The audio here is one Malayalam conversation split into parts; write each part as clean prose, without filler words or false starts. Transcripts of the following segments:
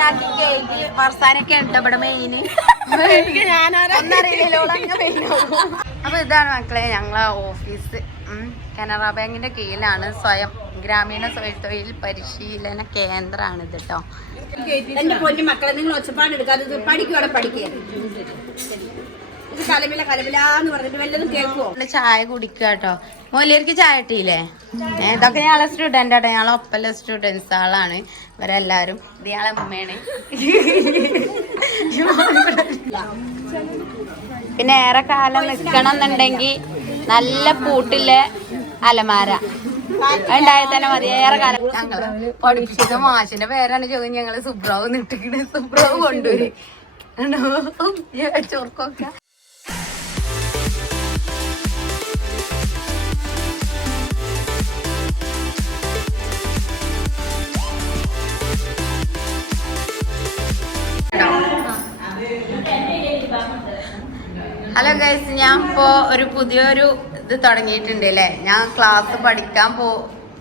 റെഡിയാക്കി കേക്ക് വർഷാനൊക്കെ ഉണ്ട് ഇവിടെ മെയിന്. അപ്പൊ ഇതാണ് മക്കളെ ഞങ്ങളെ ഓഫീസ്. കാനറ ബാങ്കിന്റെ കീഴിലാണ്. സ്വയം ഗ്രാമീണ സ്വയം തൊഴിൽ പരിശീലന കേന്ദ്രമാണ് ഇത് കേട്ടോ. എന്റെ പൊന്നു മക്കളെ, നിങ്ങൾ ഒച്ചപ്പാട് എടുക്കാതെ പഠിക്കുവാടെ പഠിക്കുക. ചായ കുടിക്കുക കേട്ടോ. മോലിയർക്ക് ചായ കിട്ടിയില്ലേ? ഇതൊക്കെ ഞങ്ങളെ സ്റ്റുഡന്റ് ആട്ടോ. ഞങ്ങളെ ഒപ്പല്ല സ്റ്റുഡൻസ് ആളാണ് ഇവരെല്ലാരും. ഇത് ഞങ്ങളെ ഉമ്മയാണ്. പിന്നെ ഏറെ കാലം നിക്കണം എന്നുണ്ടെങ്കിൽ നല്ല പൂട്ടിലെ അലമാര ഉണ്ടായി തന്നെ മതി. ഏറെ കാലം ഞങ്ങള് പഠിപ്പിച്ച മാഷിന്റെ പേരാണ് ചോദിച്ചത്. ഞങ്ങള് സുബ്രാവ് നിട്ടിട്ട് സുബ്രാവ് കൊണ്ടുവരും ചോർക്കൊക്കെ. ഹലോ ഗൈസ്, ഞാൻ ഇപ്പോ ഒരു പുതിയൊരു ഇത് തുടങ്ങിയിട്ടുണ്ട് അല്ലേ. ഞാൻ ക്ലാസ് പഠിക്കാൻ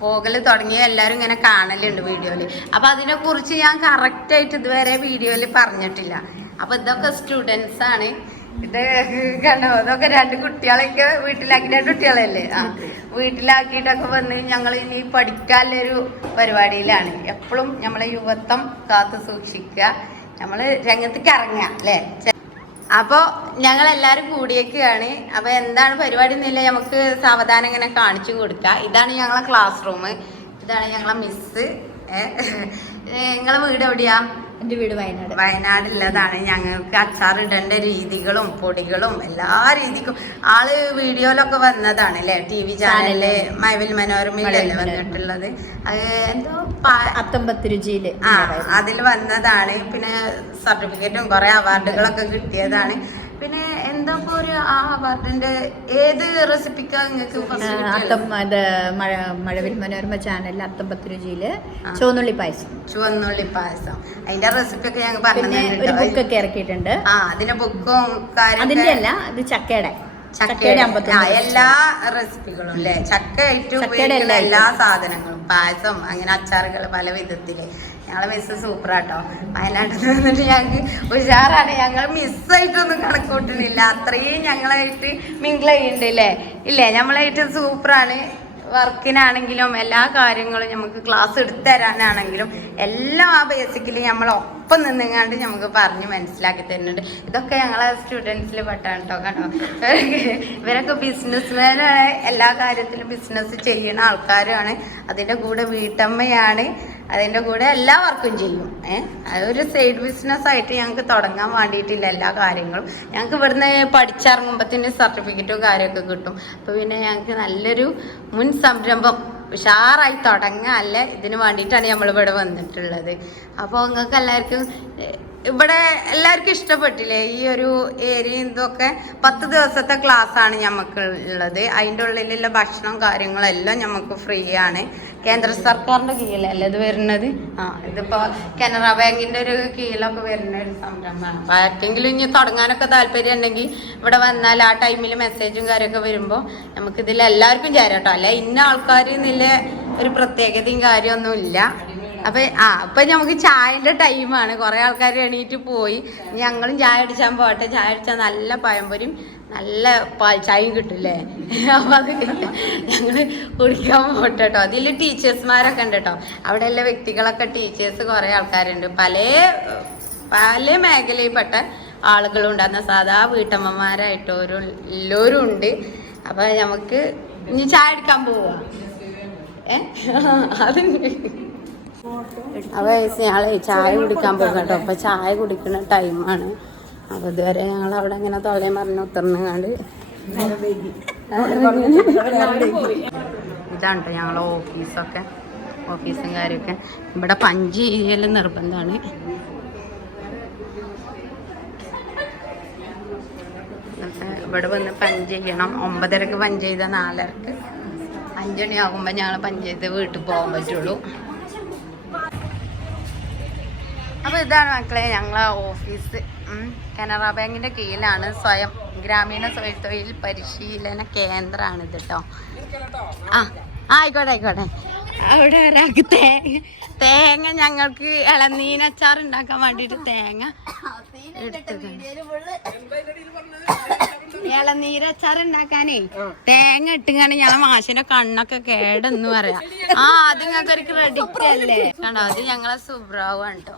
പോകല് തുടങ്ങിയ എല്ലാവരും ഇങ്ങനെ കാണലുണ്ട് വീഡിയോയില്. അപ്പൊ അതിനെ കുറിച്ച് ഞാൻ കറക്റ്റ് ആയിട്ട് ഇതുവരെ വീഡിയോയില് പറഞ്ഞിട്ടില്ല. അപ്പൊ ഇതൊക്കെ സ്റ്റുഡൻസ് ആണ്. ഇത് കണ്ടോ, ഇതൊക്കെ 2 കുട്ടികളൊക്കെ വീട്ടിലാക്കി. 2 കുട്ടികളല്ലേ? വീട്ടിലാക്കിയിട്ടൊക്കെ വന്ന് ഞങ്ങൾ ഇനി പഠിക്കാനുള്ളൊരു പരിപാടിയിലാണ്. എപ്പോഴും നമ്മളെ യുവത്വം കാത്തു സൂക്ഷിക്കുക, നമ്മള് രംഗത്തേക്ക് ഇറങ്ങുക അല്ലേ. അപ്പോൾ ഞങ്ങളെല്ലാവരും കൂടിയേക്കാണ്. അപ്പോൾ എന്താണ് പരിപാടി എന്നില്ല നമുക്ക് സാവധാനം ഇങ്ങനെ കാണിച്ചു കൊടുക്കുക. ഇതാണ് ഞങ്ങളെ ക്ലാസ് റൂം. ഇതാണ് ഞങ്ങളെ മിസ്സ്. നിങ്ങളെ വീട് എവിടെയാ? എൻ്റെ വീട് വയനാട്. വയനാടുള്ളതാണ്. ഞങ്ങൾക്ക് അച്ചാറിടേണ്ട രീതികളും പൊടികളും എല്ലാ രീതിക്കും ആള് വീഡിയോയിലൊക്കെ വന്നതാണ് അല്ലേ. TV ചാനലില് മഴവിൽ മനോരമയിലല്ലേ വന്നിട്ടുള്ളത്. അത് എന്തോ അത്തമ്പത്ത് രുചിയില് അതിൽ വന്നതാണ്. പിന്നെ സർട്ടിഫിക്കറ്റും കുറെ അവാർഡുകളൊക്കെ കിട്ടിയതാണ്. പിന്നെ എന്താ ഒരു ആ അവാർഡിന്റെ ഏത് റെസിപ്പിക്കാ നിങ്ങൾക്ക്? മഴവിൽ മനോരമ ചാനലിൽ അത്തമ്പത്ത് രുചിയില് ചുവന്നുള്ളി പായസം. അതിന്റെ റെസിപ്പി ഒക്കെ ഞങ്ങൾ പറഞ്ഞു. ഒരു ബുക്കൊക്കെ ഇറക്കിയിട്ടുണ്ട്. അതിന്റെ ബുക്കും കാര്യം അതിന്റെ അല്ല, ഇത് ചക്കയുടെ എല്ലാ റെസിപ്പികളും അല്ലേ. ചക്ക ഏറ്റവും ഉപയോഗിക്കുന്ന എല്ലാ സാധനങ്ങളും, പായസം, അങ്ങനെ അച്ചാറുകൾ പല വിധത്തില്. ഞങ്ങളെ മിസ് സൂപ്പറാട്ടോ. വയനാട്ടിൽ വന്നിട്ട് ഞങ്ങൾക്ക് ഉഷാറാണ്. ഞങ്ങൾ മിസ്സായിട്ടൊന്നും കണക്കൂട്ടുന്നില്ല. അത്രയും ഞങ്ങളായിട്ട് മിങ്കിൾ ചെയ്യുന്നുണ്ട് ഇല്ലേ. നമ്മളായിട്ട് സൂപ്പറാണ്. വർക്കിനാണെങ്കിലും എല്ലാ കാര്യങ്ങളും നമുക്ക് ക്ലാസ് എടുത്തു തരാനാണെങ്കിലും എല്ലാം ആ ബേസിക്കലി നമ്മളൊപ്പം നിന്നുകൊണ്ട് നമുക്ക് പറഞ്ഞ് മനസ്സിലാക്കി തരുന്നുണ്ട്. ഇതൊക്കെ ഞങ്ങളെ സ്റ്റുഡൻസിൽ പെട്ടാണ് കേട്ടോ. കണ്ടോ, ഇവരൊക്കെ ബിസിനസ്മാനാണ്. എല്ലാ കാര്യത്തിലും ബിസിനസ് ചെയ്യുന്ന ആൾക്കാരാണ്. അതിൻ്റെ കൂടെ വീട്ടമ്മയാണ്. അതിൻ്റെ കൂടെ എല്ലാ വർക്കും ചെയ്യും. അതൊരു സൈഡ് ബിസിനസ് ആയിട്ട് ഞങ്ങൾക്ക് തുടങ്ങാൻ വേണ്ടിയിട്ടില്ല എല്ലാ കാര്യങ്ങളും. ഞങ്ങൾക്ക് ഇവിടുന്ന് പഠിച്ചിറങ്ങുമ്പോഴത്തേന് സർട്ടിഫിക്കറ്റും കാര്യമൊക്കെ കിട്ടും. അപ്പോൾ പിന്നെ ഞങ്ങൾക്ക് നല്ലൊരു മുൻ സംരംഭം ഉഷാറായി തുടങ്ങാം അല്ലേ. ഇതിന് വേണ്ടിയിട്ടാണ് നമ്മളിവിടെ വന്നിട്ടുള്ളത്. അപ്പോൾ നിങ്ങൾക്ക് എല്ലാവർക്കും ഇവിടെ എല്ലാവർക്കും ഇഷ്ടപ്പെട്ടില്ലേ ഈ ഒരു ഏരിയ? ഇതൊക്കെ 10 ദിവസത്തെ ക്ലാസ്സാണ് നമുക്ക് ഉള്ളത്. അതിൻ്റെ ഉള്ളിലുള്ള ഭക്ഷണം കാര്യങ്ങളെല്ലാം നമുക്ക് ഫ്രീ ആണ്. കേന്ദ്ര സർക്കാരിൻ്റെ കീഴിലല്ലേ ഇത് വരുന്നത്. ഇതിപ്പോൾ കാനറ ബാങ്കിൻ്റെ ഒരു കീഴിലൊക്കെ വരുന്ന ഒരു സംരംഭമാണ്. അപ്പോൾ ആർക്കെങ്കിലും ഇനി തുടങ്ങാനൊക്കെ താല്പര്യം ഉണ്ടെങ്കിൽ ഇവിടെ വന്നാൽ ആ ടൈമിൽ മെസ്സേജും കാര്യമൊക്കെ വരുമ്പോൾ നമുക്കിതിൽ എല്ലാവർക്കും ചേരാം കേട്ടോ. അല്ലെ ഇന്ന ആൾക്കാർ എന്നില്ല ഒരു പ്രത്യേകതയും കാര്യമൊന്നുമില്ല. അപ്പൊ നമുക്ക് ചായന്റെ ടൈമാണ്. കുറെ ആൾക്കാർ എണീറ്റ് പോയി. ഞങ്ങളും ചായ അടിച്ചാൻ പോട്ടെ. ചായ അടിച്ചാൽ നല്ല പഴംപൊരിയും നല്ല പാൽ ചായയും കിട്ടില്ലേ. അപ്പൊ അത് ഞങ്ങള് കുടിക്കാൻ പോട്ടെ കേട്ടോ. അതിൽ ടീച്ചേഴ്സ്മാരൊക്കെ ഉണ്ട് കേട്ടോ. അവിടെ ഉള്ള വ്യക്തികളൊക്കെ ടീച്ചേഴ്സ് കുറെ ആൾക്കാരുണ്ട്. പല മേഖലയിൽപ്പെട്ട ആളുകളുണ്ട്. അന്ന് സാധാ വീട്ടമ്മമാരായിട്ടോ എല്ലാവരും ഉണ്ട്. അപ്പൊ നമുക്ക് ഇനി ചായ അടിക്കാൻ പോവാ. അത് അപ്പോൾ ഞങ്ങൾ ചായ കുടിക്കാൻ പോകും കേട്ടോ. അപ്പോൾ ചായ കുടിക്കുന്ന ടൈമാണ്. അപ്പോൾ ഇതുവരെ ഞങ്ങൾ അവിടെ ഇങ്ങനെ തൊള്ളയും പറഞ്ഞ് ഉത്തർന്നുകാണ്ട് ഇതാണ് കേട്ടോ ഞങ്ങളെ ഓഫീസൊക്കെ. ഓഫീസും കാര്യമൊക്കെ ഇവിടെ പഞ്ച് ചെയ്യൽ നിർബന്ധമാണ്. ഇവിടെ വന്ന് പഞ്ച് ചെയ്യണം. 9:30 പഞ്ച് ചെയ്താൽ 4:30 5 മണിയാകുമ്പോൾ ഞങ്ങൾ പഞ്ച് ചെയ്ത് വീട്ടിൽ പോകാൻ പറ്റുള്ളൂ. അപ്പോൾ ഇതാണ് മക്കളെ ഞങ്ങളെ ഓഫീസ്. കാനറ ബാങ്കിൻ്റെ കീഴിലാണ്. സ്വയം ഗ്രാമീണ സ്വയം തൊഴിൽ പരിശീലന കേന്ദ്രമാണ് ഇത് കേട്ടോ. ആയിക്കോട്ടെ. അവിടെ ഒരാൾക്ക് തേങ്ങ ഞങ്ങൾക്ക് ഇളനീനച്ചാർ ഉണ്ടാക്കാൻ വേണ്ടിട്ട് തേങ്ങ ഇളനീരച്ചാർ ഉണ്ടാക്കാനേ തേങ്ങ ഇട്ടുകാണ് ഞാൻ മാഷിന്റെ കണ്ണൊക്കെ കേടെന്ന് പറയാ. അത് ഞങ്ങൾക്ക് ഒരു ക്രെഡിറ്റ് അല്ലേ. കണ്ടോ, അത് ഞങ്ങളെ സുബ്രാവാണ് കേട്ടോ.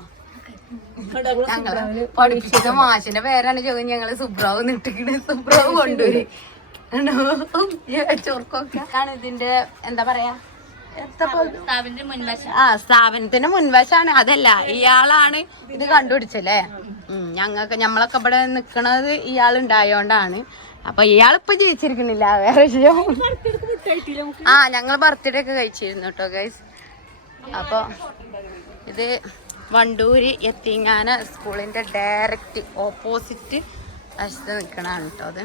ഞങ്ങള് പഠിപ്പിച്ച മാഷിന്റെ പേരാണ് ചോദിച്ചു. ഞങ്ങള് സുബ്രാവ് നിട്ടിട്ട് സുബ്രാവ് കൊണ്ടുവരും. ചൊർക്കൊക്കെ ആണ് ഇതിന്റെ എന്താ പറയാ, സ്ഥാപനത്തിന്റെ മുൻവശാണ്. അതല്ല, ഇയാളാണ് ഇത് കണ്ടുപിടിച്ചല്ലേ. ഞമ്മളൊക്കെ ഇവിടെ നിക്കണത് ഇയാൾ ഉണ്ടായോണ്ടാണ്. അപ്പൊ ഇയാളിപ്പൊ ജീവിച്ചിരിക്കണില്ല, വേറെ വിഷയം. ഞങ്ങള് ബർത്ത്ഡേ ഒക്കെ കഴിച്ചിരുന്നു കേട്ടോ ഗൈസ്. അപ്പൊ ഇത് വണ്ടൂര് യത്തീങ്ങാന സ്കൂളിന്റെ ഡയറക്റ്റ് ഓപ്പോസിറ്റ് വശത്ത് നിക്കണാണ് കേട്ടോ അത്.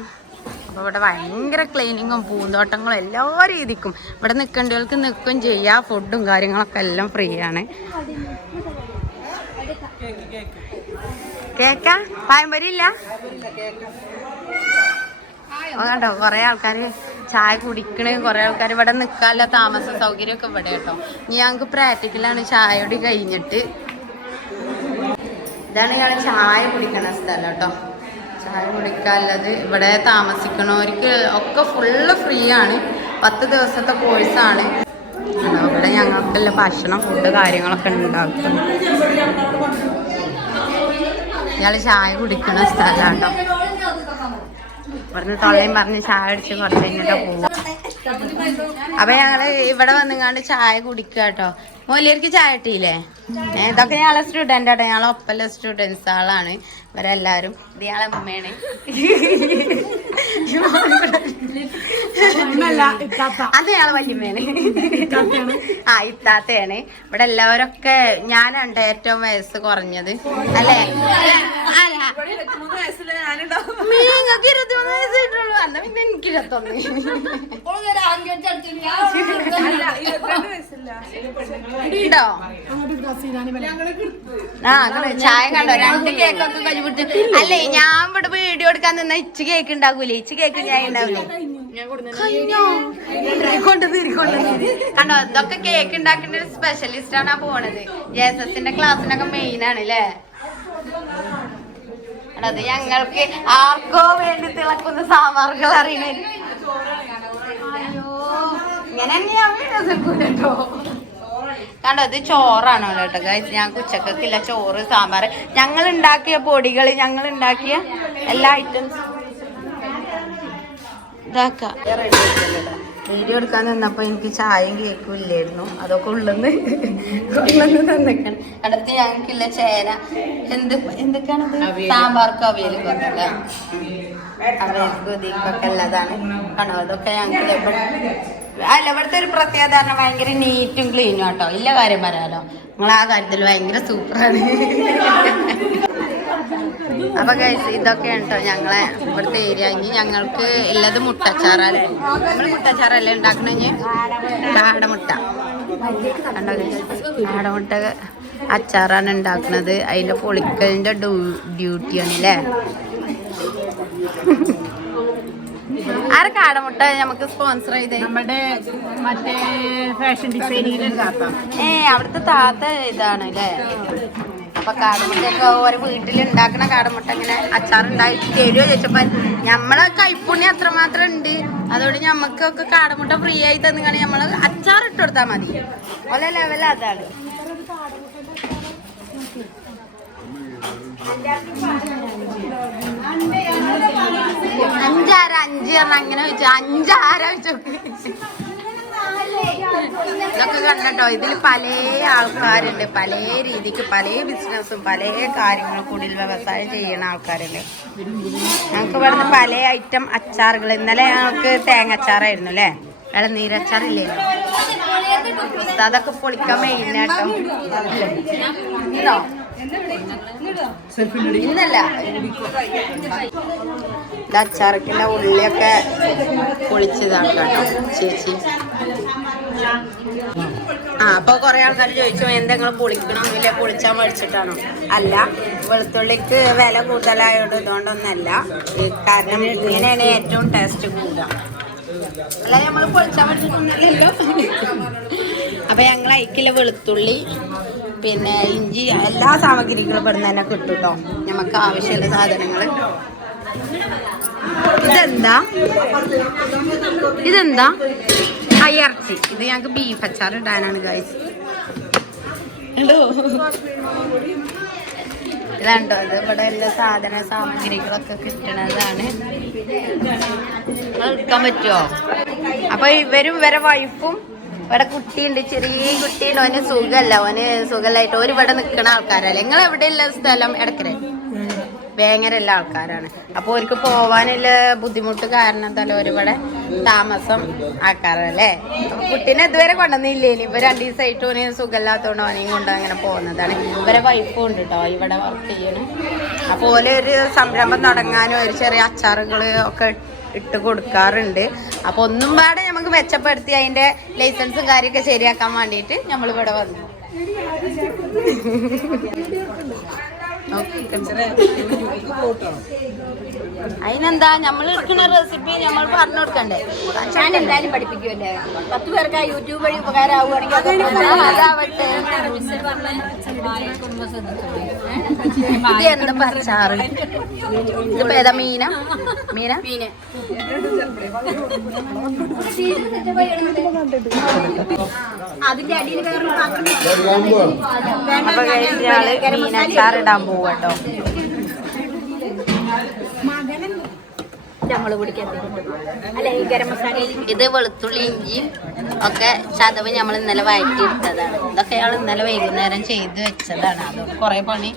അപ്പോൾ ഇവിടെ ഭയങ്കര ക്ലീനിങ്ങും പൂന്തോട്ടങ്ങളും എല്ലാ രീതിക്കും ഇവിടെ നിൽക്കേണ്ടവർക്ക് നിൽക്കും ചെയ്യാം. ഫുഡും കാര്യങ്ങളൊക്കെ എല്ലാം ഫ്രീ ആണ്. കേക്ക പഴംപൊരി ഇല്ല കണ്ടോ. കുറെ ആൾക്കാർ ചായ കുടിക്കണേ, കുറെ ആൾക്കാർ ഇവിടെ നിൽക്കാനുള്ള താമസ സൗകര്യമൊക്കെ ഇവിടെ കേട്ടോ. ഇനി ഞങ്ങൾക്ക് പ്രാക്ടിക്കലാണ് ചായയോടി കഴിഞ്ഞിട്ട്. ഇതാണ് ഞങ്ങൾ ചായ കുടിക്കണ സ്ഥലം കേട്ടോ. ചായ കുടിക്കാനുള്ളത് ഇവിടെ താമസിക്കണവർക്ക് ഒക്കെ ഫുള്ള് ഫ്രീ ആണ്. 10 ദിവസത്തെ കോഴ്സാണ്. ഇവിടെ ഞങ്ങൾക്കെല്ലാം ഭക്ഷണം ഫുഡ് കാര്യങ്ങളൊക്കെ ഉണ്ടാക്കും. ഇയാൾ ചായ കുടിക്കണ സ്ഥലമാണ് കേട്ടോ. ഇവിടുന്ന് തൊള്ളയും പറഞ്ഞ് ചായ അടിച്ച് കുറച്ച് കഴിഞ്ഞിട്ട് പോവാം. അപ്പൊ ഞങ്ങള് ഇവിടെ വന്നുകാണ്ട് ചായ കുടിക്കുക കേട്ടോ. മൂല്യർക്ക് ചായ കിട്ടിയില്ലേ? ഇതൊക്കെ ഞങ്ങളെ സ്റ്റുഡൻ്റ് ആട്ടോ. ഞങ്ങളെ ഒപ്പല്ല സ്റ്റുഡൻസ് ആളാണ് ഇവരെല്ലാരും. ഇത് ഞങ്ങളെ ഉമ്മയാണ്. അത് ഞങ്ങളെ വല്യമ്മയാണ്. ഇത്താത്തയാണ്. ഇവിടെ എല്ലാവരൊക്കെ ഞാനുണ്ട് ഏറ്റവും വയസ്സ് കുറഞ്ഞത് അല്ലേ? നിങ്ങൾക്ക് 23 വയസ്സായിട്ടുള്ളൂ. അന്ന് പിന്നെ എനിക്ക് 21. ഉണ്ടോ? ചായ കണ്ടോ? 2 കേക്കൊക്കെ കഴിഞ്ഞു പിടിച്ചു. അല്ലേ, ഞാൻ ഇവിടെ വീഡിയോ എടുക്കാൻ നിന്ന ഇച്ച് കേക്ക് ഉണ്ടാക്കൂലേ? ഇച്ച് കേക്ക് ഞാൻ ഉണ്ടാവില്ലേ? കണ്ടോ, ഇതൊക്കെ കേക്ക് ഉണ്ടാക്കേണ്ട ഒരു സ്പെഷ്യലിസ്റ്റ് ആണ് പോണത്. JSSന്റെ ക്ലാസ്സിനൊക്കെ മെയിൻ ആണ് അല്ലേ? അത് ഞങ്ങൾക്ക് ആർക്കോ വേണ്ടി തിളക്കുന്ന സാമ്പാറുകൾ അറിയണേ. അയ്യോ, ഇങ്ങനെ തന്നെയാ കേട്ടോ. കണ്ടോ, ഇത് ചോറാണോ കേട്ടോ ഗൈസ്. ഞങ്ങൾക്ക് ഉച്ചക്കൊക്കില്ല ചോറ് സാമ്പാർ. ഞങ്ങൾ ഉണ്ടാക്കിയ പൊടികൾ, ഞങ്ങൾ ഉണ്ടാക്കിയ എല്ലാ ഐറ്റംസും ഇതാക്കാം. വീഡിയോ എടുക്കാൻ നിന്നപ്പോ എനിക്ക് ചായയും കേക്കും ഇല്ലായിരുന്നു. അതൊക്കെ ഉള്ളെന്ന് തന്നിക്കണം. അടുത്ത് ഞങ്ങൾക്കില്ല ചേന. എന്തൊക്കെയാണത്? സാമ്പാർക്ക് അവിയലും അല്ലേ? അവർക്ക് ഇതിക്കൊക്കെ ഉള്ളതാണ്. കണ്ടോ, അതൊക്കെ ഞങ്ങൾക്ക് അല്ല ഇവിടുത്തെ ഒരു പ്രത്യേകത ഭയങ്കര നീറ്റും ക്ലീനും കേട്ടോ. ഇല്ല കാര്യം പറയാലോ, നിങ്ങൾ ആ കാര്യത്തിൽ ഭയങ്കര സൂപ്പറാണ്. അപ്പൊ ഗൈസ് ഇതൊക്കെയാണ് കേട്ടോ ഞങ്ങളെ ഇവിടുത്തെ ഏരിയ. ഇനി ഞങ്ങൾക്ക് ഉള്ളത് മുട്ടച്ചാറല്ലേ. നമ്മള് മുട്ടച്ചാറല്ലേ ഉണ്ടാക്കണ? കാടമുട്ട കണ്ടോ, കാടമുട്ട അച്ചാറാണ് ഉണ്ടാക്കുന്നത്. അതിന്റെ പൊളിക്കലിന്റെ ഡ്യൂട്ടിയാണ് അല്ലേ? ആരെ കാടമുട്ട നമുക്ക് സ്പോൺസർ ചെയ്ത്? നമ്മുടെ മറ്റേ ഫാഷൻ ഡിസൈനിങ്ങിൽ അവിടുത്തെ താത്ത ഇതാണ് അല്ലേ? അപ്പൊ കാടമുട്ടയൊക്കെ ഓരോ വീട്ടിൽ ഉണ്ടാക്കണ കാടമുട്ട ഇങ്ങനെ അച്ചാറുണ്ടായിട്ട് തരുമോ ചോദിച്ചപ്പോ നമ്മളെ കൈപ്പുണ്യം അത്രമാത്രം ഉണ്ട്. അതുകൊണ്ട് ഞമ്മക്കൊക്കെ കാടമുട്ട ഫ്രീ ആയി തന്നുകാണ് നമ്മള് അച്ചാർ ഇട്ട് കൊടുത്താൽ മതി. ഓലെ ലെവൽ അതാണ്. അഞ്ച് അങ്ങനെ വെച്ചു. 5 വെച്ചു. ഇതൊക്കെ കണ്ടോ, ഇതിൽ പല ആൾക്കാരുണ്ട്. പല രീതിക്ക് പല ബിസിനസ്സും പല കാര്യങ്ങളും കുടിൽ വ്യവസായം ചെയ്യുന്ന ആൾക്കാരുണ്ട്. ഞങ്ങൾക്ക് ഇവിടുന്ന് പല ഐറ്റം അച്ചാറുകൾ. ഇന്നലെ ഞങ്ങൾക്ക് തേങ്ങച്ചാറായിരുന്നു അല്ലേ? ഇളനീരച്ചാറില്ലേ? അതൊക്കെ പൊളിക്കാൻ മെയിനാട്ടോ. ഇന്നല്ല അച്ചാറൊക്കെ ഉള്ളിയൊക്കെ പൊളിച്ചതാക്കാട്ടോ ചേച്ചി. അപ്പൊ കൊറേ ആൾക്കാർ ചോദിച്ചു എന്തെങ്കിലും പൊളിക്കണമെന്നില്ല, പൊളിച്ചാൻ മേടിച്ചിട്ടാണോ? അല്ല, വെളുത്തുള്ളിക്ക് വില കൂടുതലായോണ്ട് ഇതുകൊണ്ടൊന്നല്ല. കാരണം ഇങ്ങനെയാണ് ഏറ്റവും ടേസ്റ്റ് കൂടുക. അല്ലാതെ നമ്മള് പൊളിച്ചാൻ മേടിച്ചിട്ടൊന്നുമില്ലല്ലോ. അപ്പൊ ഞങ്ങൾ അയക്കില്ല വെളുത്തുള്ളി പിന്നെ ഇഞ്ചി എല്ലാ സാമഗ്രികളും ഇവിടുന്ന് തന്നെ കിട്ടും കേട്ടോ. നമുക്ക് ആവശ്യമുള്ള സാധനങ്ങൾ. ഇതെന്താ ഇറച്ചി. ഇത് ഞങ്ങൾക്ക് ബീഫ് അച്ചാർ ഇടാനാണ് ഗൈസ്. ഇതാണ്ടോ ഇത് ഇവിടെ എല്ലാ സാമഗ്രികളൊക്കെ കിട്ടണതാണ്. നിങ്ങൾ എടുക്കാൻ പറ്റുമോ? അപ്പൊ ഇവരും ഇവരെ വൈഫും ഇവിടെ കുട്ടിയുണ്ട്, ചെറിയ കുട്ടിയുണ്ട്. ഓന് സുഖമില്ലായിട്ട് ഒരു ഇവിടെ നിൽക്കണ ആൾക്കാരല്ലേ. നിങ്ങൾ എവിടെയുള്ള സ്ഥലം? എടക്കര വേങ്ങരല്ല ആൾക്കാരാണ്. അപ്പോൾ അവർക്ക് പോവാനുള്ള ബുദ്ധിമുട്ട് കാരണം എന്തായാലും ഒരുവിടെ താമസം ആക്കാറല്ലേ. അപ്പൊ കുട്ടീനെ ഇതുവരെ കൊണ്ടുവന്നില്ലേ. ഇവർ 2 ദിവസമായിട്ട് ഓന് സുഖമില്ലാത്തതുകൊണ്ട് ഓനെയും കൊണ്ട് അങ്ങനെ പോകുന്നതാണ്. ഇവരെ വൈഫും ഉണ്ട് കേട്ടോ ഇവിടെ വർക്ക് ചെയ്യണം. അപ്പോൾ ഓലെ ഒരു സംരംഭം തുടങ്ങാനും ഒരു ചെറിയ അച്ചാറുകൾ ഒക്കെ ഇട്ട് കൊടുക്കാറുണ്ട്. അപ്പോൾ ഒന്നും പാടെ നമുക്ക് മെച്ചപ്പെടുത്തി അതിൻ്റെ ലൈസൻസും കാര്യമൊക്കെ ശരിയാക്കാൻ വേണ്ടിയിട്ട് നമ്മളിവിടെ വന്നു. അതിനെന്താ നമ്മൾ എടുക്കുന്ന റെസിപ്പി നമ്മൾ പറഞ്ഞു കൊടുക്കണ്ടേ? ഞാൻ എന്തായാലും പഠിപ്പിക്കുമല്ലേ. 10 പേർക്ക് യൂട്യൂബ് വഴി ഉപകാരമാവുകയാണെങ്കിൽ അതാവട്ടെ. ഇത് എന്താ പച്ചാറ്? ഇതിപ്പോ ഏതാ? മീന അതിന്റെ അടിയിൽ വേറൊരു പാത്രം മീനച്ചാറിടാൻ പോവാട്ടോ. നമ്മള് കുടിക്കാൻ അല്ലെ ഈ ഗരം മസാല. ഇത് വെളുത്തുള്ളി ഇഞ്ചി ഒക്കെ ചതവ് നമ്മൾ ഇന്നലെ വഴറ്റി എടുത്തതാണ്. ഇതൊക്കെ ഞങ്ങൾ ഇന്നലെ വൈകുന്നേരം ചെയ്ത് വെച്ചതാണ്. അതുകൊണ്ട് കുറെ പണി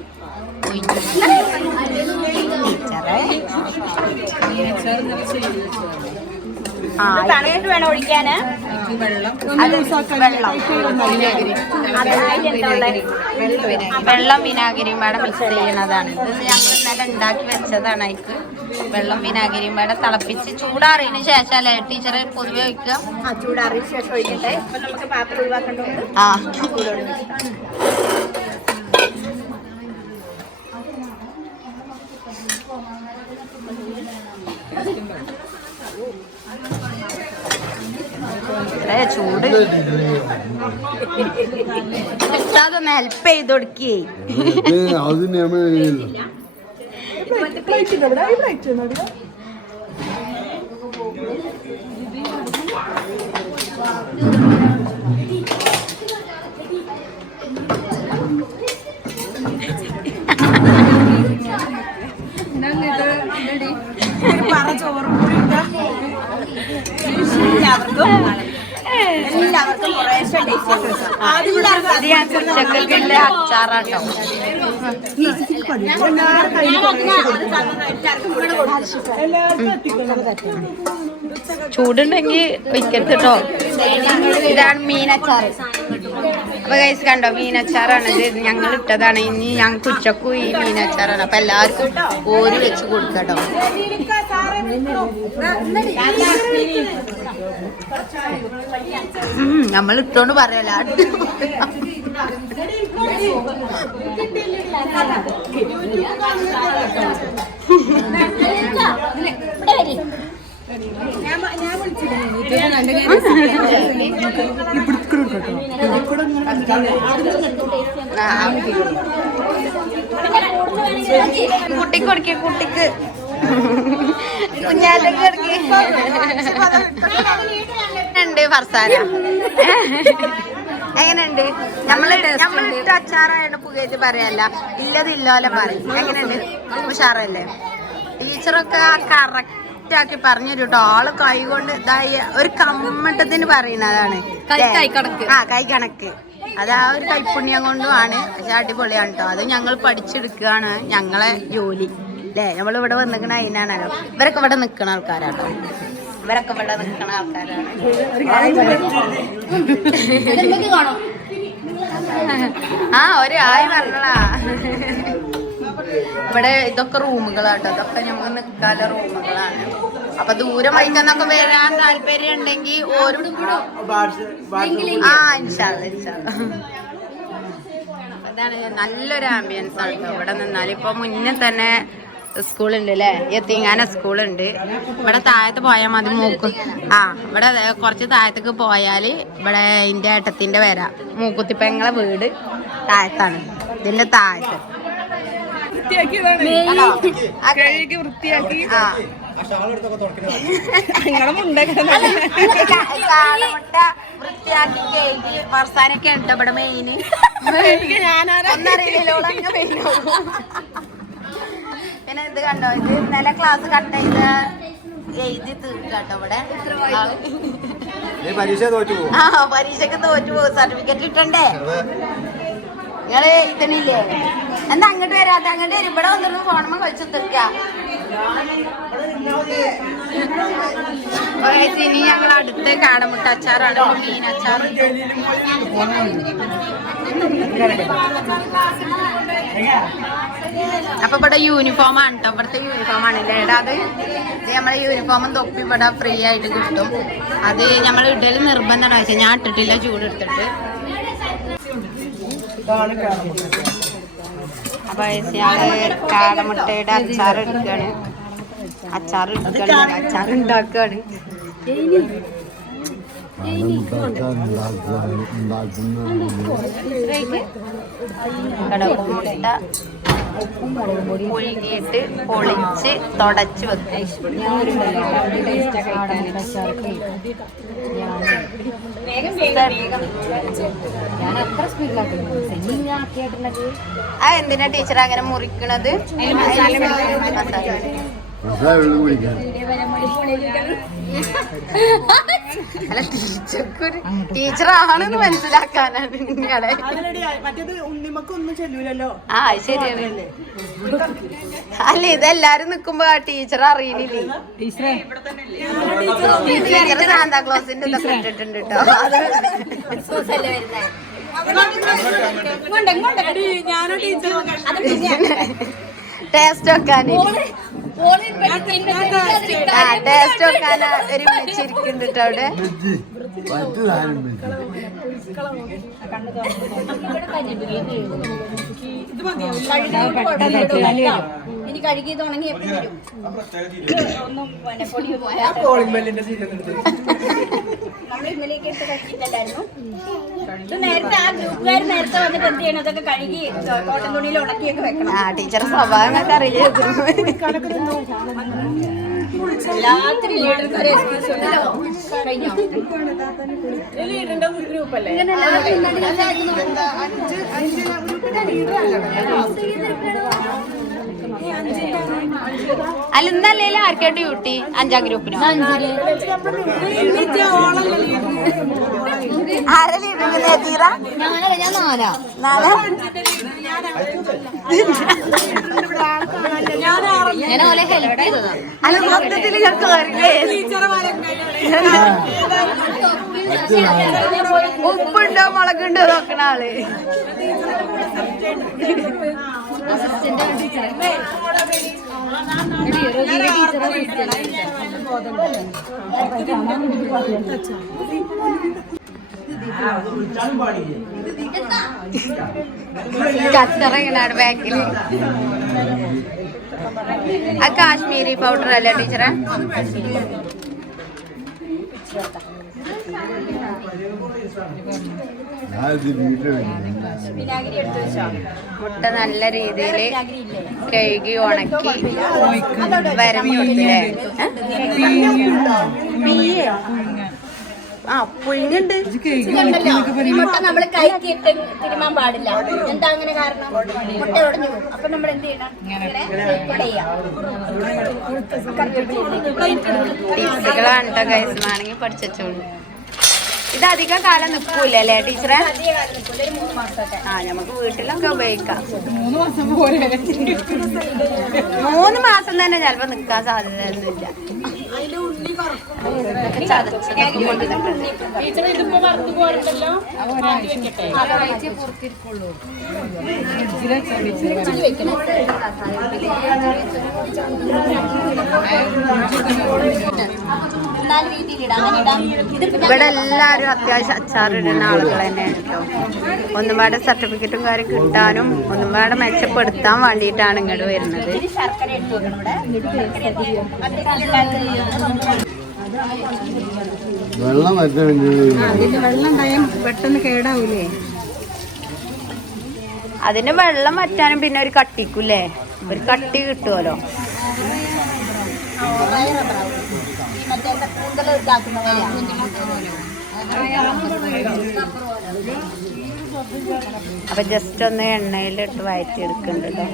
വേണം ഒഴിക്കാന്. വെള്ളം വിനാഗിരിയും പാടെ മിക്സ് ചെയ്യണതാണ്. ഇത് ഞങ്ങൾ ഇന്നലെ ഉണ്ടാക്കി വെച്ചതാണ്. അതിക്ക് വെള്ളം വിനാഗിരിയും പാടെ തിളപ്പിച്ച് ചൂടാറിയതിന് ശേഷം അല്ലേ ടീച്ചറെ പൊതുവെ ഒഴിക്കുക? ചൂടാറിയ ശേഷം ഒഴിക്കട്ടെ. നമുക്ക് പാത്രം ഒഴിവാക്കേണ്ടത്. ചൂട് അതൊന്ന് ഹെൽപ്പ് ചെയ്ത് കൊടുക്കേ. എല്ലാവർക്കും അച്ചാറാട്ടോ. ചൂടുണ്ടെങ്കിൽ വയ്ക്കരുത് കേട്ടോ. ഇതാണ് മീനച്ചാറ്. അപ്പൊ ഗൈസ് കണ്ടോ, മീനച്ചാറാണ് ഇത്. ഞങ്ങൾ ഇട്ടതാണ്. ഇനി ഞങ്ങൾക്ക് ഉച്ചക്കും ഈ മീനച്ചാറാണ്. അപ്പൊ എല്ലാവർക്കും ഓരി വെച്ച് കൊടുക്കട്ടോ. നമ്മൾ ഇട്ടോണ്ട് പറയല. കുട്ടിക്ക് കൊടുക്കേ, കുട്ടിക്ക് കുഞ്ഞാറ്റക്ക് കൊടുക്കേ. ഉണ്ട് ഫർസാന. എങ്ങനെയുണ്ട്? നമ്മളിട്ട അച്ചാറായിട്ട് പുകയറ്റ് പറയല്ല, ഇല്ലതില്ലോലെ പറയും. എങ്ങനെയുണ്ട്? ഉഷാറല്ലേ? ടീച്ചറൊക്കെ കറക്റ്റ് ആക്കി പറഞ്ഞു കേട്ടോ. ആള് കൈ കൊണ്ട് ഇതായി ഒരു കമ്മട്ടത്തിന് പറയുന്നതാണ്. കൈ കണക്ക്. അത് ആ ഒരു കൈപ്പുണ്യം കൊണ്ടുമാണ്. പക്ഷെ അടിപൊളിയാണ് കേട്ടോ. അത് ഞങ്ങൾ പഠിച്ചെടുക്കുകയാണ് ഞങ്ങളെ ജോലി അല്ലേ. നമ്മളിവിടെ വന്നിക്കണ അതിനാണല്ലോ. ഇവരൊക്കെ ഇവിടെ നിൽക്കണ ആൾക്കാരാട്ടോ. ഇവരൊക്കെ ഇവിടെ നിൽക്കണ ആൾക്കാരാണ്. ഒരു ആയി പറഞ്ഞടാ. ഇവിടെ ഇതൊക്കെ റൂമുകളാട്ടോ. ഇതൊക്കെ നമുക്ക് നിൽക്കാനുള്ള റൂമുകളാണ്. അപ്പൊ ദൂരം വൈകുന്നൊക്കെ വരാൻ താല്പര്യം ഉണ്ടെങ്കിൽ ഓരോ അതാണ് നല്ലൊരു ആംബിയൻസ് ആണ് ഇവിടെ നിന്നാൽ. ഇപ്പൊ മുന്നേ തന്നെ സ്കൂളുണ്ട് അല്ലേ? യത്തീങ്ങാന സ്കൂളുണ്ട്. ഇവിടെ താഴത്ത് പോയാൽ മതി. ഇവിടെ കുറച്ച് താഴത്തേക്ക് പോയാൽ ഇവിടെ എൻ്റെ ഏട്ടത്തിൻ്റെ വര മൂക്കുത്തിപ്പെങ്ങളെ വീട് താഴത്താണ്. ഇതിന്റെ താഴത്ത് വൃത്തിയാക്കി കേക്ക് വർഷാനൊക്കെ ഉണ്ട് ഇവിടെ മെയിന്. പിന്നെ ഇത് കണ്ടോ, ഇത് ഇന്നലെ ക്ലാസ് കട്ട് ചെയ്ത് എഴുതി തീർക്കാട്ടോ ഇവിടെ. പരീക്ഷക്ക് തോറ്റു പോകും. സർട്ടിഫിക്കറ്റ് കിട്ടണ്ടേ? നിങ്ങള് എഴുതണില്ലേ? എന്താ അങ്ങോട്ട് വരാത്ത? അങ്ങോട്ട് വരും. ഇവിടെ വന്നിട്ട് ഫോണമ്മ കളിച്ചു തീർക്ക. ഇനി ഞങ്ങൾ അടുത്ത് കാടമുട്ട അച്ചാറാണ്, മീൻ അച്ചാർ. അപ്പൊ ഇവിടെ യൂണിഫോം ആണ് കേട്ടോ. ഇവിടുത്തെ യൂണിഫോം ആണല്ലേ അത്. നമ്മളെ യൂണിഫോമും തൊപ്പി ഇവിടെ ഫ്രീ ആയിട്ട് കിട്ടും. അത് നമ്മൾ ഇടൽ നിർബന്ധമാണ്. വെച്ചാൽ ഞാൻ ഇട്ടിട്ടില്ല, ചൂടെടുത്തിട്ട്. അപ്പൊ കാടമുട്ടയുടെ അച്ചാർ എടുക്കുകയാണ്. അച്ചാറുണ്ടാക്കുകയാണ്. കടമുട്ട പുഴുങ്ങിയിട്ട് പൊളിച്ച് തുടച്ച് വെക്കും. എന്തിനാ ടീച്ചർ അങ്ങനെ മുറിക്കണത്? അല്ല, ടീച്ചറാണെന്ന് മനസ്സിലാക്കാനാണ് നിങ്ങളെ. ആ ശരിയാണ്. അല്ല, ഇതെല്ലാരും നിക്കുമ്പോ ടീച്ചർ അറിയണില്ലേ? ടീച്ചർ സാന്താക്ലോസിന്റെ ഇതൊക്കെ ഇട്ടിട്ടുണ്ട് കേട്ടോ. ടേസ്റ്റ് വെക്കാന് ടേസ്റ്റ് വെക്കാൻ ഒരു വിളിച്ചിരിക്കുന്നുണ്ട് കേട്ടോ അവിടെ. ഇനി കഴുകിയത് ഉണങ്ങി നമ്മൾ ഇന്നലെയൊക്കെ എടുത്ത് കഴിച്ചിട്ടല്ലായിരുന്നു. ഇത് നേരത്തെ ആ ഗ്രൂപ്പുകാർ നേരത്തെ വന്നിട്ട് എന്ത് ചെയ്യണം? അതൊക്കെ കഴുകി കോട്ടൺ തുണിയിൽ ഉണക്കിയൊക്കെ വെക്കണം. ടീച്ചർ സ്വഭാവങ്ങളൊക്കെ അറിയാം. എല്ലാത്തിനും ലീഡർക്കാരെ കഴിഞ്ഞോ? ഗ്രൂപ്പല്ലേ? അല്ല, ഇന്നല്ലേ ആർക്കായിട്ട് ഡ്യൂട്ടി? 5ാം ഗ്രൂപ്പിനോ? ആരാ ലീഡർ? തീറ? ഞാൻ 4. ഞാൻ ഓലെ ഹെൽപ്പ് ചെയ്തതാ. അല്ല, മൊത്തത്തിൽ ഉപ്പുണ്ടോ മുളകുണ്ടോ നോക്കണ ആള്. കച്ചറങ്ങനാണ് ബാക്കില്. ആ കാശ്മീരി പൗഡർ അല്ലേ ടീച്ചറെ? മുട്ട നല്ല രീതിയിൽ കഴുകി ഉണക്കി വരഞ്ഞു കൊടുത്തില്ലേ? പുഴുങ്ങുണ്ട്. മുട്ട നമ്മള് കൈക്ക് തിരുമാൻ പാടില്ല. എന്താ അങ്ങനെ കാരണം? മുട്ട ഉടഞ്ഞു പോകും. അപ്പൊ നമ്മൾ എന്ത് ചെയ്യണം? ടിപ്സുകളാണ് കേട്ടോ ഗൈസ്, വേണമെങ്കിൽ പഠിച്ചോളൂ. ഇത് അധികം കാലം നിൽക്കൂല അല്ലേ ടീച്ചറെ? നമുക്ക് വീട്ടിലൊക്കെ ഉപയോഗിക്കാം. 3 മാസം തന്നെ ചിലപ്പോ നിക്കാൻ സാധ്യത ഒന്നുമില്ല. ഇവിടെ എല്ലാരും അത്യാവശ്യം അച്ചാറിടുന്ന ആളുകൾ തന്നെയാണ് കേട്ടോ. ഒന്നുപാടെ സർട്ടിഫിക്കറ്റും കാര്യം കിട്ടാനും ഒന്നുപാടെ മെച്ചപ്പെടുത്താൻ വേണ്ടിയിട്ടാണ് ഇങ്ങോട്ട് വരുന്നത്. പെട്ടെന്ന് കേടാവൂലേ? അതിന് വെള്ളം വറ്റാനും പിന്നെ ഒരു കട്ടിക്കൂല്ലേ, ഒരു കട്ടി കിട്ടുമല്ലോ. അപ്പൊ ജസ്റ്റ് ഒന്ന് എണ്ണയിലിട്ട് വഴറ്റി എടുക്കുന്നുണ്ട്.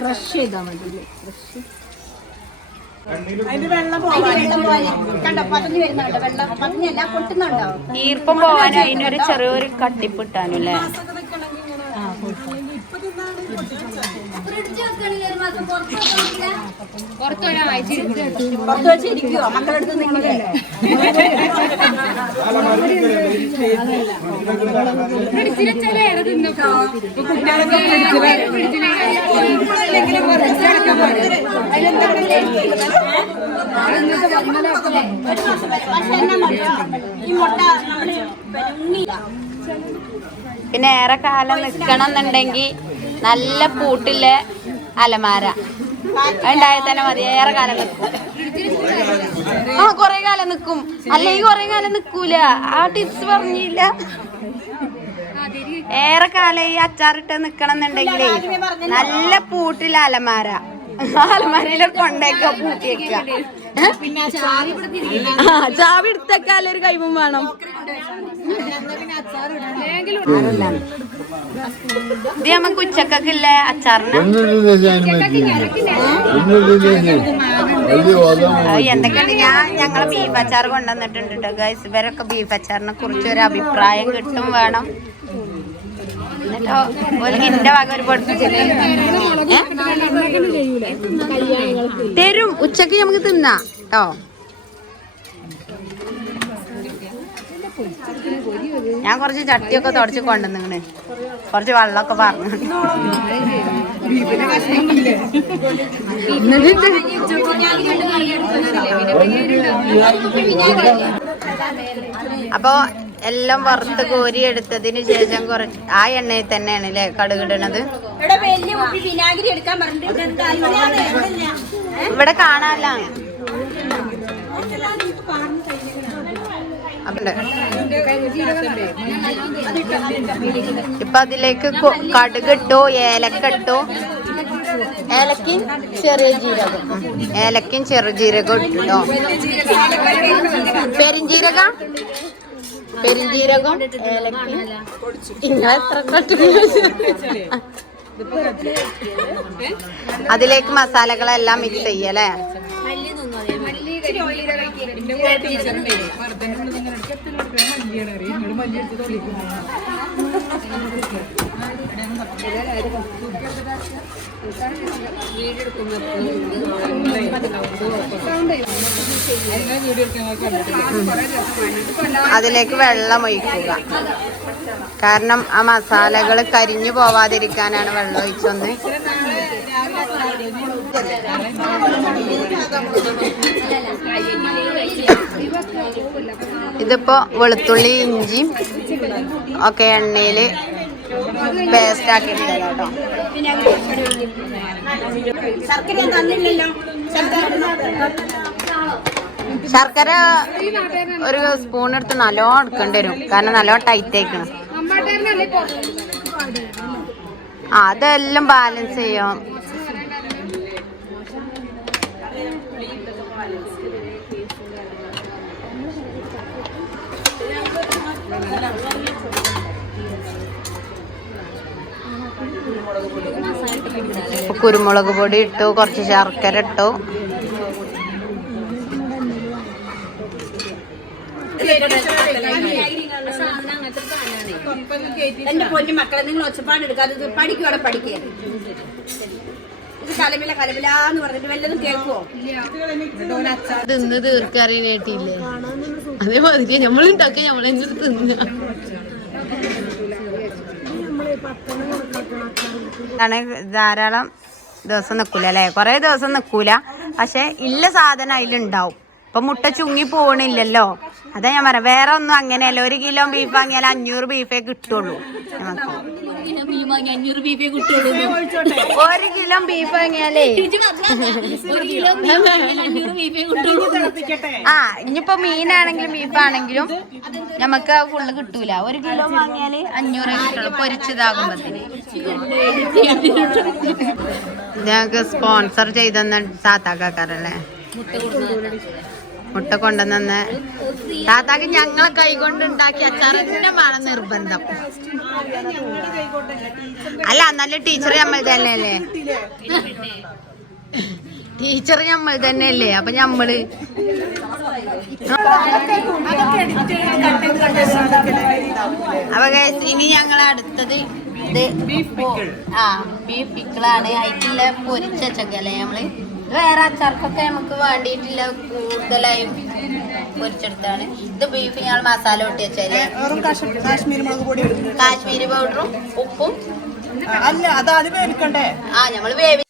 ക്രഷ് ചെയ്താൽ മതി. ഈർപ്പം പോവാനും അതിനൊരു ചെറിയൊരു കട്ടിപ്പിട്ടാനും അല്ലേ? മക്കളെടുത്ത് നിൽക്കില്ലേ? പിന്നെ ഏറെ കാലം നിക്കണം എന്നുണ്ടെങ്കിൽ നല്ല പൂട്ടിലെ അലമാര ഉണ്ടായാൽ തന്നെ മതി. ഏറെ കാലം നിൽക്കും. കൊറേ കാലം നിൽക്കും. അല്ലെങ്കിൽ കൊറേ കാലം നിൽക്കൂല. ആ ടിപ്സ് പറഞ്ഞില്ല. ഏറെ കാലം ഈ അച്ചാറിട്ട് നിക്കണം എന്നുണ്ടെങ്കിലേ നല്ല പൂട്ടിലെ അലമാര, അലമാരയിലെ കൊണ്ടേക്ക പൂട്ടിയേക്ക. ചാവി എടുത്തേക്കാലൊരു കൈവും വേണം. ഇത് നമുക്ക് ഉച്ചക്കൊക്കെ അച്ചാറിന് എന്തൊക്കെയുണ്ട്. ഞങ്ങള് ബീഫ് അച്ചാർ കൊണ്ടുവന്നിട്ടുണ്ട് കേട്ടോ ഗൈസ്. ഇവരൊക്കെ ബീഫ് അച്ചാറിനെ കുറിച്ച് ഒരു അഭിപ്രായം കിട്ടും വേണം. എന്നിട്ടോ എന്റെ വക ഒരു പഠിപ്പിച്ചിട്ട് തരും. ഉച്ചക്ക് നമുക്ക് തിന്നാ കേട്ടോ. ഞാൻ കുറച്ച് ചട്ടിയൊക്കെ തുടച്ച് കൊണ്ടുവന്നിങ്ങനെ കുറച്ച് വെള്ളമൊക്കെ പറഞ്ഞു. അപ്പൊ എല്ലാം വറുത്ത് കോരി എടുത്തതിന് ശേഷം കുറച്ച് ആ എണ്ണയിൽ തന്നെയാണ് അല്ലേ കടുകിടണത്. ഇവിടെ കാണാല്ല. ഇപ്പൊ അതിലേക്ക് കടുകിട്ടോ ഏലക്കട്ടോ, ഏലക്കും ചെറിയ ജീരകം, ഏലക്കും ചെറുജീരകം ഇട്ടോ, പെരിഞ്ജീരകം, ഏലക്കും ഇങ്ങനെ എത്ര അതിലേക്ക് മസാലകളെല്ലാം മിക്സ് ചെയ്യല്ലേ. അതിലേക്ക് വെള്ളം ഒഴിക്കുക. കാരണം ആ മസാലകൾ കരിഞ്ഞു പോവാതിരിക്കാനാണ് വെള്ളം ഒഴിച്ചൊന്ന്. ഇതിപ്പോ വെളുത്തുള്ളി ഇഞ്ചിയും ഒക്കെ എണ്ണയില് പേസ്റ്റ് ആക്കിയിട്ടില്ല കേട്ടോ. ശർക്കര ഒരു സ്പൂൺ എടുത്ത് നല്ലോണം എടുക്കേണ്ടി വരും. കാരണം നല്ലോണം ടൈറ്റ് ആയിക്കണം. അതെല്ലാം ബാലൻസ് ചെയ്യാം. കുരുമുളക് പൊടി ഇട്ടു, കുറച്ച് ശർക്കര ഇട്ടു. എന്റെ പൊന്നു മക്കളെ, നിങ്ങൾ ഒച്ചപ്പാട് എടുക്കാതെ പഠിക്കുവാടെ പഠിക്കുക. ഇത് കലമില കലമിലാന്ന് പറഞ്ഞിട്ട് വല്ലതും കേൾക്കുവോ? തിന്ന് തീർക്കറിയില്ലേ? അതേമാതിരി നമ്മളുണ്ടാക്കി നമ്മളെങ്ങനെ തിന്ന. ധാരാളം ദിവസം നിൽക്കൂല അല്ലേ? കുറേ ദിവസം നിൽക്കൂല. പക്ഷെ ഇല്ല സാധനം അതിലുണ്ടാവും. ഇപ്പൊ മുട്ട ചുങ്ങി പോണില്ലല്ലോ. അതാ ഞാൻ പറയാം, വേറെ ഒന്നും അങ്ങനെയല്ല. 1 കിലോ ബീഫ് വാങ്ങിയാൽ 500 ബീഫേ കിട്ടുള്ളൂ നമുക്ക്. 1 കിലോ ബീഫ് വാങ്ങിയാലേ ഇനിയിപ്പോ മീനാണെങ്കിലും ബീഫാണെങ്കിലും നമുക്ക് ഫുള്ള് കിട്ടൂല. 1 കിലോ വാങ്ങിയാല് 500 കിട്ടുള്ളൂ പൊരിച്ചതാകുമ്പത്തിന്. ഞങ്ങൾക്ക് സ്പോൺസർ ചെയ്തെന്ന താത്താക്കാരല്ലേ മുട്ട കൊണ്ടുവന്ന താത്താക്ക് ഞങ്ങളെ കൈകൊണ്ട് ഉണ്ടാക്കി അച്ചാറിന്റെ വേണം നിർബന്ധം. അല്ല നല്ല ടീച്ചർ നമ്മൾ തന്നെയല്ലേ, ടീച്ചർ നമ്മൾ തന്നെയല്ലേ. അപ്പൊ ഞമ്മള് അപ്പൊ ഇനി ഞങ്ങൾ അടുത്തത് ബീഫ് പിക്കിളാണ്. അതിലുള്ള പൊരിച്ച ചക്കല്ലേ നമ്മള്. വേറെ അച്ചാർക്കൊക്കെ നമുക്ക് വേണ്ടിയിട്ടില്ല, കൂടുതലായും പൊരിച്ചെടുത്താണ്. ഇത് ബീഫ് ഞങ്ങൾ മസാല കൂട്ടി വെച്ചാല് കാശ്മീരി പൗഡറും ഉപ്പും. അല്ല അത് വേവിക്കണ്ടേ? ഞമ്മള് വേവി